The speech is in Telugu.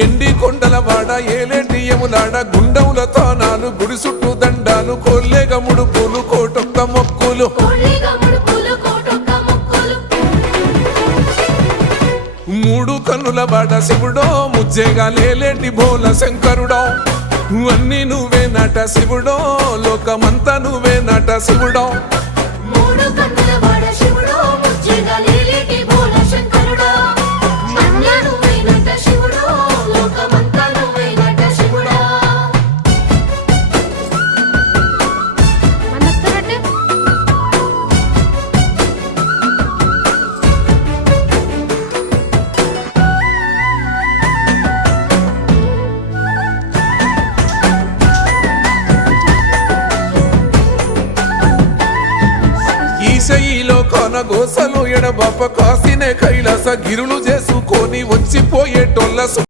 ఎండి కొండల వాడ ఏలేటియములాడ గుండముల తానాలు గుడి చుట్టూ దండాలు కోల్లేగ ముడుపులు కోటొక్క మొక్కులు మూడు కన్నుల వాడ శివుడో ముజ్జేగా లేలేటి బోల శంకరుడో అన్ని నువ్వే నట శివుడో లోకమంతా నువ్వే నట శివుడో ఈశయిలో కొనగోసలు ఎడబాప కాసినే కైలాస గిరులు చేసుకొని వచ్చిపోయేటోళ్ళ